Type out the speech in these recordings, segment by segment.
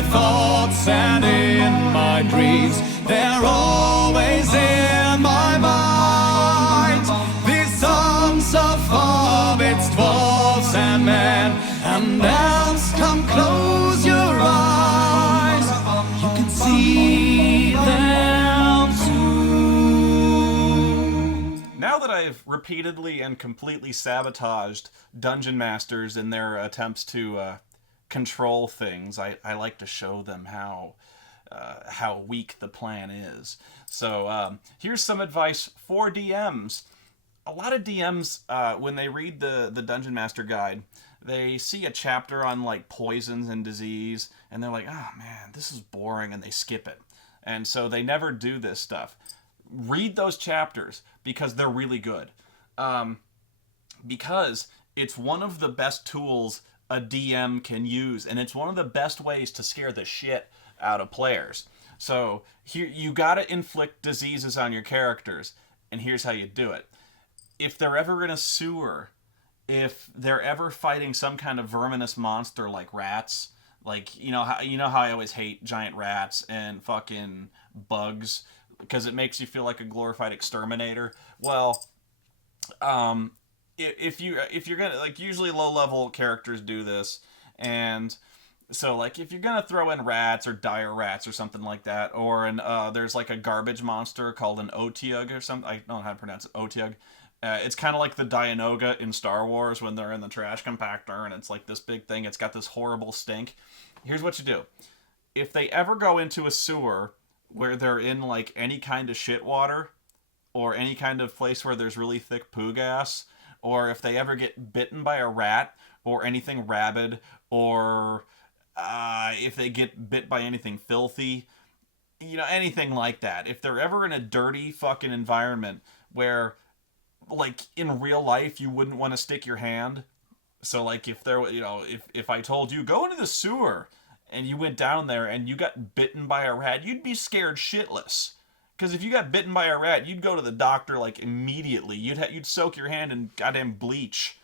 my thoughts and in my dreams. They're always in my mind. These songs of hobbits, dwarves and men, and elves, come close your eyes. You can see them soon. Now that I've repeatedly and completely sabotaged dungeon masters in their attempts to control things, I like to show them how weak the plan is. So here's some advice for DMs. A lot of DMs, when they read the Dungeon Master Guide, they see a chapter on like poisons and disease, and they're like, oh man, this is boring, and they skip it. And so they never do this stuff. Read those chapters because they're really good. Because it's one of the best tools a DM can use, and it's one of the best ways to scare the shit out of players. So here you gotta inflict diseases on your characters, and here's how you do it. If they're ever in a sewer, if they're ever fighting some kind of verminous monster like rats, like you know how I always hate giant rats and fucking bugs because it makes you feel like a glorified exterminator. Well, if you're gonna, like, usually low level characters do this, and so like if you're gonna throw in rats or dire rats or something like that, or there's like a garbage monster called an Otyugh or something. I don't know how to pronounce it. Otyugh. It's kind of like the Dianoga in Star Wars when they're in the trash compactor and it's like this big thing. It's got this horrible stink. Here's what you do. If they ever go into a sewer where they're in like any kind of shit water or any kind of place where there's really thick poo gas, or if they ever get bitten by a rat or anything rabid, or if they get bit by anything filthy, anything like that. If they're ever in a dirty fucking environment where, like, in real life, you wouldn't want to stick your hand. So, like, if there, if I told you, go into the sewer, and you went down there and you got bitten by a rat, you'd be scared shitless. Because if you got bitten by a rat, you'd go to the doctor, like, immediately. You'd soak your hand in goddamn bleach.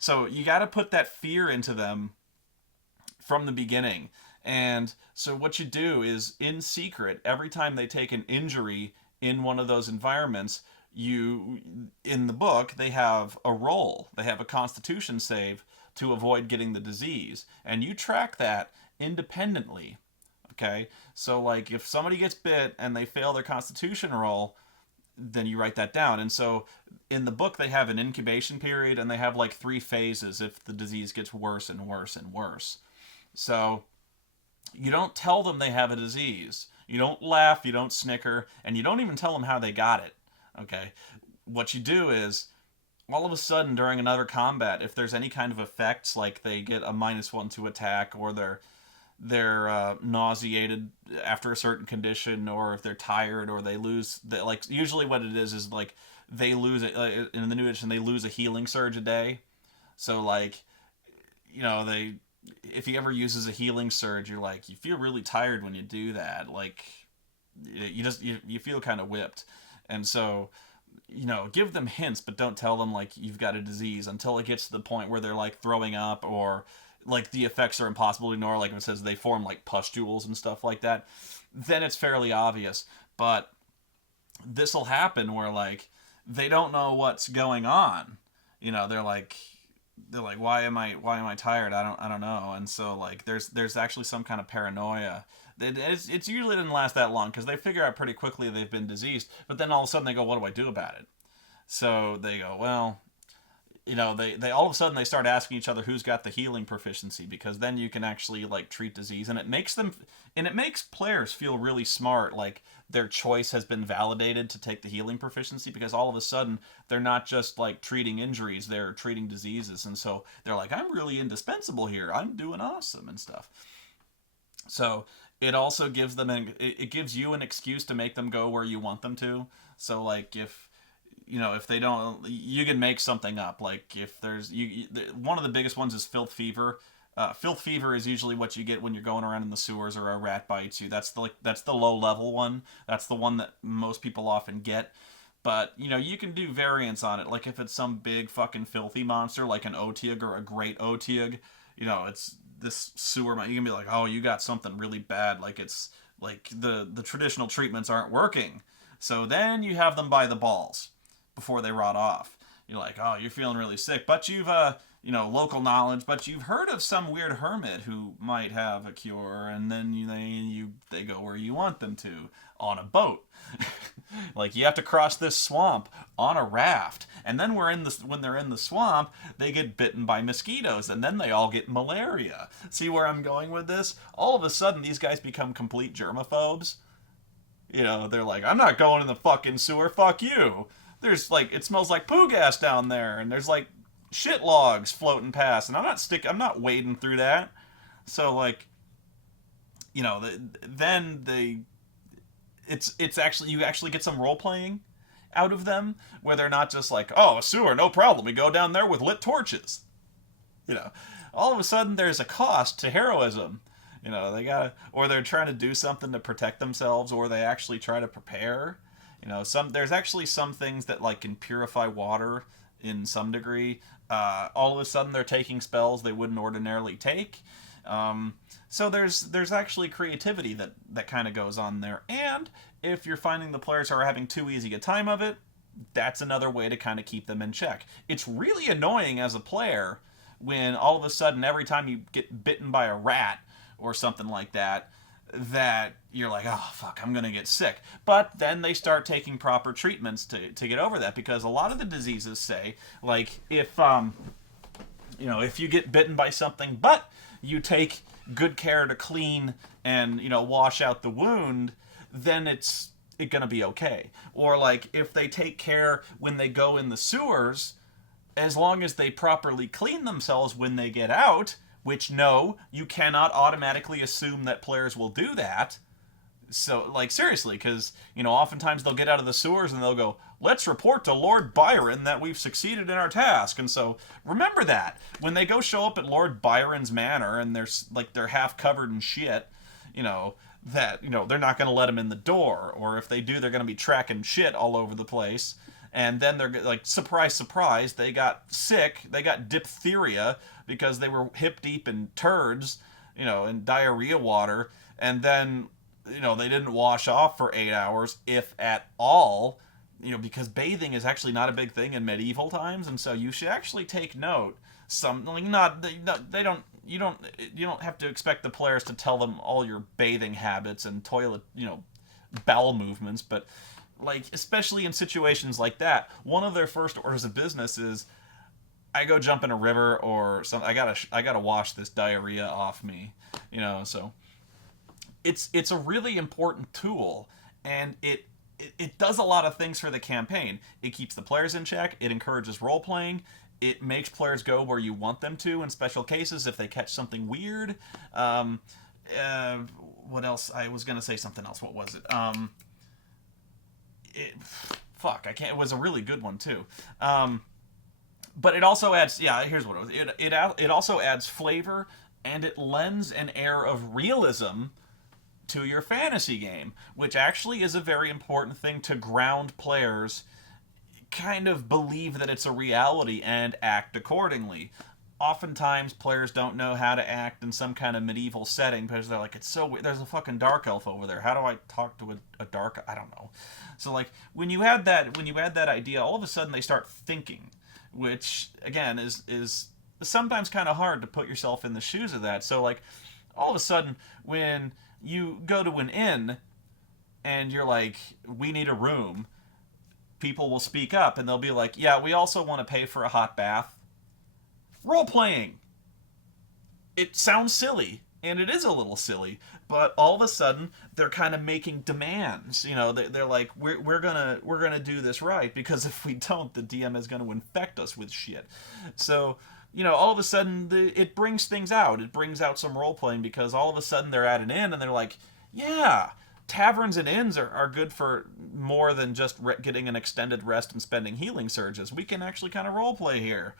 So you got to put that fear into them from the beginning. And so what you do is, in secret, every time they take an injury in one of those environments, in the book, they have a roll. They have a constitution save to avoid getting the disease. And you track that independently. Okay? So, like, if somebody gets bit and they fail their constitution roll, then you write that down. And so, in the book, they have an incubation period, and they have, like, 3 phases if the disease gets worse and worse and worse. So, you don't tell them they have a disease. You don't laugh, you don't snicker, and you don't even tell them how they got it. Okay? What you do is, all of a sudden, during another combat, if there's any kind of effects, like they get a -1 to attack, or they're nauseated after a certain condition, or if they're tired, or they lose, like, usually what it is like, they lose it, in the new edition, they lose a healing surge a day. So, like, if he ever uses a healing surge, you're like, you feel really tired when you do that. Like, you feel kind of whipped. And so, give them hints, but don't tell them, like, you've got a disease until it gets to the point where they're, like, throwing up, or, like, the effects are impossible to ignore, like it says they form, like, pustules and stuff like that. Then it's fairly obvious. But this'll happen where, like, they don't know what's going on. They're like, why am I tired? I don't know. And so, like, there's actually some kind of paranoia. It's usually doesn't last that long because they figure out pretty quickly they've been diseased. But then all of a sudden they go, what do I do about it? So they go, well, they all of a sudden they start asking each other who's got the healing proficiency, because then you can actually, like, treat disease, and it makes players feel really smart, like their choice has been validated to take the healing proficiency, because all of a sudden they're not just, like, treating injuries, they're treating diseases, and so they're like, I'm really indispensable here, I'm doing awesome and stuff. So it also gives them it gives you an excuse to make them go where you want them to. So, like, if they don't, you can make something up. Like, if there's, one of the biggest ones is filth fever. Filth fever is usually what you get when you're going around in the sewers or a rat bites you. That's the low level one. That's the one that most people often get. But, you can do variants on it. Like, if it's some big fucking filthy monster, like an Otyugh or a great Otyugh, this sewer, you can be like, oh, you got something really bad, like it's like the traditional treatments aren't working. So then you have them by the balls before they rot off. You're like, oh, you're feeling really sick, but you've local knowledge, but you've heard of some weird hermit who might have a cure, and then they go where you want them to, on a boat. Like, you have to cross this swamp on a raft, and then when they're in the swamp, they get bitten by mosquitoes, and then they all get malaria. See where I'm going with this? All of a sudden, these guys become complete germaphobes. They're like, I'm not going in the fucking sewer, fuck you. There's like, it smells like poo gas down there, and there's like shit logs floating past, and I'm not wading through that. So like, then it's actually, you actually get some role playing out of them, where they're not just like, oh, a sewer, no problem, we go down there with lit torches. All of a sudden there's a cost to heroism. Or they're trying to do something to protect themselves, or they actually try to prepare. There's actually some things that like can purify water in some degree. All of a sudden they're taking spells they wouldn't ordinarily take. So there's actually creativity that kind of goes on there. And if you're finding the players are having too easy a time of it, that's another way to kind of keep them in check. It's really annoying as a player when all of a sudden every time you get bitten by a rat or something like that you're like, oh, fuck, I'm going to get sick. But then they start taking proper treatments to get over that, because a lot of the diseases say, like, if you get bitten by something, but you take good care to clean and, wash out the wound, then it's going to be okay. Or, like, if they take care when they go in the sewers, as long as they properly clean themselves when they get out, which, no, you cannot automatically assume that players will do that. So, like, seriously, because, oftentimes they'll get out of the sewers and they'll go, let's report to Lord Byron that we've succeeded in our task. And so, remember that. When they go show up at Lord Byron's manor and they're half covered in shit, they're not going to let them in the door. Or if they do, they're going to be tracking shit all over the place. And then they're like, surprise, surprise, they got sick, they got diphtheria because they were hip deep in turds, in diarrhea water, and then, they didn't wash off for 8 hours, if at all, because bathing is actually not a big thing in medieval times, and so you should actually take note. You don't have to expect the players to tell them all your bathing habits and toilet, bowel movements, but like, especially in situations like that, one of their first orders of business is, I go jump in a river or something. I gotta wash this diarrhea off me, So it's a really important tool, and it does a lot of things for the campaign. It keeps the players in check. It encourages role playing. It makes players go where you want them to in special cases if they catch something weird. What else? I was gonna say something else. What was it? I can't. It was a really good one too. But it also adds. Yeah, here's what it was. It also adds flavor, and it lends an air of realism to your fantasy game, which actually is a very important thing to ground players. Kind of believe that it's a reality and act accordingly. Oftentimes, players don't know how to act in some kind of medieval setting because they're like, it's so weird. There's a fucking dark elf over there. How do I talk to a dark? I don't know. So like when you add that idea, all of a sudden they start thinking, which again is sometimes kind of hard to put yourself in the shoes of that. So like all of a sudden when you go to an inn and you're like, we need a room, people will speak up and they'll be like, yeah, we also want to pay for a hot bath. Role-playing. It sounds silly, and it is a little silly, but all of a sudden, they're kind of making demands. They're like, we're gonna do this right, because if we don't, the DM is gonna infect us with shit. So, all of a sudden, it brings things out. It brings out some role-playing, because all of a sudden, they're at an inn, and they're like, yeah, taverns and inns are good for more than just getting an extended rest and spending healing surges. We can actually kind of role-play here.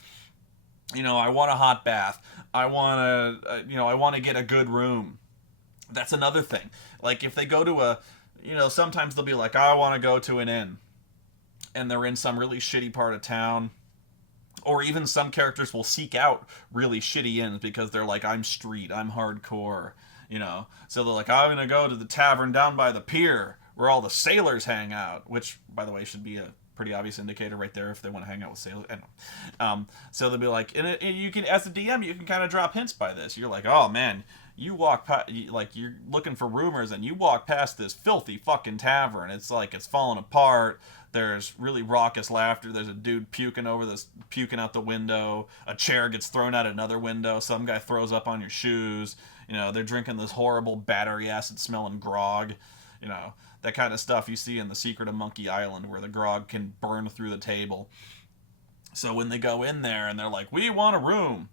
I want a hot bath. I want to get a good room. That's another thing. Like if they go to sometimes they'll be like, I want to go to an inn. And they're in some really shitty part of town. Or even some characters will seek out really shitty inns because they're like, I'm street, I'm hardcore, you know. So they're like, I'm gonna go to the tavern down by the pier where all the sailors hang out, which, by the way, should be a pretty obvious indicator right there if they want to hang out with sailors. So they'll be like, and you can, as a DM, you can kind of drop hints by this. You're like, oh man, you walk past, like you're looking for rumors, and you walk past this filthy fucking tavern. It's like it's falling apart. There's really raucous laughter. There's a dude puking out the window. A chair gets thrown out another window. Some guy throws up on your shoes. You know, they're drinking this horrible battery acid smelling grog. You know, that kind of stuff you see in The Secret of Monkey Island, where the grog can burn through the table. So when they go in there and they're like, we want a room,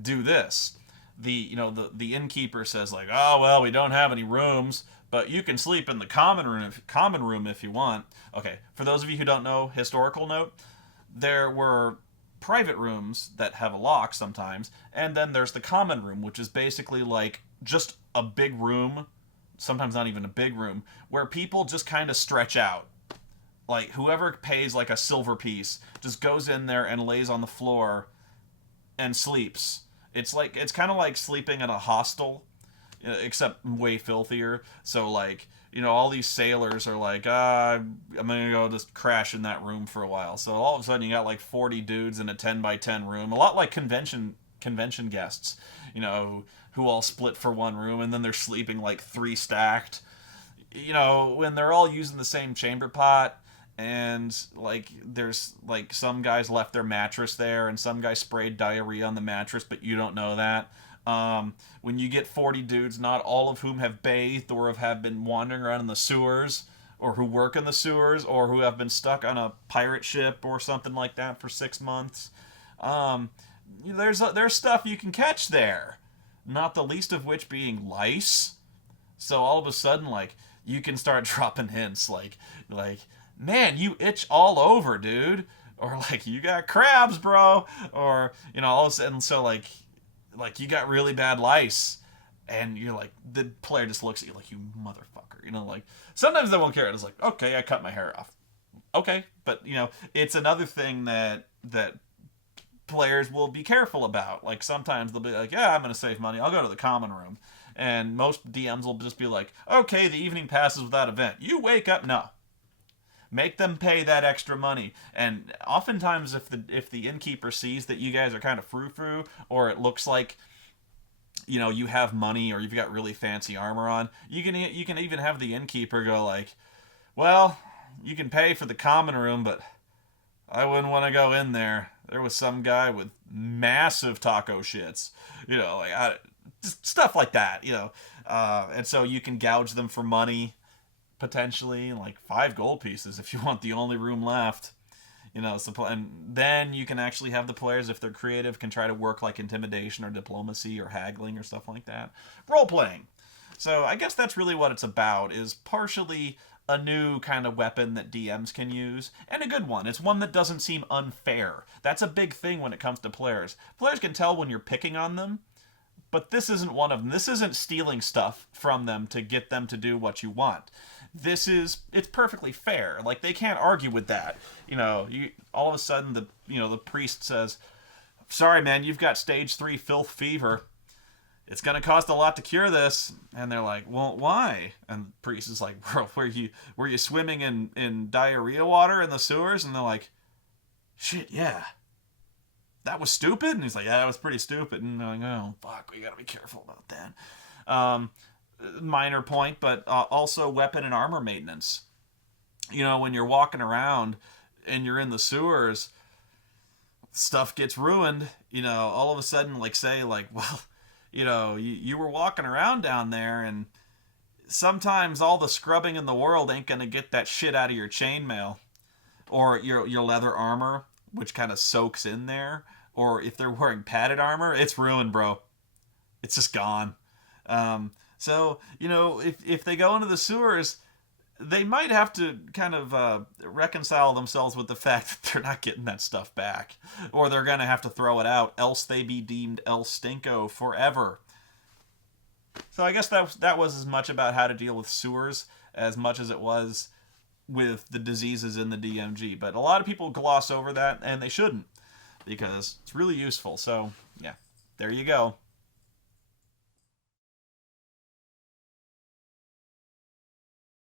do this. The innkeeper says like, oh well, we don't have any rooms, but you can sleep in the common room if you want. Okay, for those of you who don't know, historical note, there were private rooms that have a lock sometimes, and then there's the common room, which is basically like just a big room, sometimes not even a big room, where people just kind of stretch out. Like whoever pays like a silver piece just goes in there and lays on the floor and sleeps. It's kind of like sleeping in a hostel, except way filthier. So like, you know, all these sailors are like, I'm gonna go just crash in that room for a while. So all of a sudden you got like 40 dudes in a 10 by 10 room, a lot like convention guests, you know, who all split for one room, and then they're sleeping like 3 stacked. You know, when they're all using the same chamber pot, and like there's like some guys left their mattress there, and some guy sprayed diarrhea on the mattress, but you don't know that. When you get 40 dudes, not all of whom have bathed or have been wandering around in the sewers, or who work in the sewers, or who have been stuck on a pirate ship or something like that for 6 months. There's stuff you can catch there, not the least of which being lice. So all of a sudden, like, you can start dropping hints like, man, you itch all over, dude, or like, you got crabs, bro, or, you know, all of a sudden, so like you got really bad lice, and you're like, the player just looks at you like, you motherfucker, you know, like, sometimes they won't care. It's like, okay, I cut my hair off. Okay, but, you know, it's another thing that players will be careful about. Like, sometimes they'll be like, yeah, I'm going to save money, I'll go to the common room. And most DMs will just be like, okay, the evening passes without event. You wake up, no. Make them pay that extra money. And oftentimes, if the innkeeper sees that you guys are kind of frou-frou, or it looks like, you know, you have money, or you've got really fancy armor on, you can even have the innkeeper go like, well, you can pay for the common room, but I wouldn't want to go in there. There was some guy with massive taco shits, you know, like just stuff like that, you know. And so you can gouge them for money, potentially, like 5 gold pieces if you want the only room left, you know. So, and then you can actually have the players, if they're creative, can try to work like intimidation or diplomacy or haggling or stuff like that. Role playing. So I guess that's really what it's about, is partially a new kind of weapon that DMs can use, and a good one. It's one that doesn't seem unfair. That's a big thing when it comes to players. Players can tell when you're picking on them, but this isn't one of them. This isn't stealing stuff from them to get them to do what you want. It's perfectly fair. Like, they can't argue with that. You know, all of a sudden the priest says, sorry man, you've got stage 3 filth fever. It's going to cost a lot to cure this. And they're like, well, why? And the priest is like, bro, were you swimming in diarrhea water in the sewers? And they're like, shit, yeah. That was stupid? And he's like, yeah, that was pretty stupid. And they're like, oh, fuck, we got to be careful about that. Minor point, but also weapon and armor maintenance. You know, when you're walking around and you're in the sewers, stuff gets ruined. You know, all of a sudden, like, say, like, well, you know, you were walking around down there, and sometimes all the scrubbing in the world ain't gonna get that shit out of your chainmail, or your leather armor, which kind of soaks in there, or if they're wearing padded armor, it's ruined, bro. It's just gone. So, you know, if they go into the sewers, they might have to kind of reconcile themselves with the fact that they're not getting that stuff back, or they're going to have to throw it out, else they be deemed El Stinko forever. So I guess that was as much about how to deal with sewers as much as it was with the diseases in the DMG. But a lot of people gloss over that, and they shouldn't. because it's really useful. So yeah, there you go.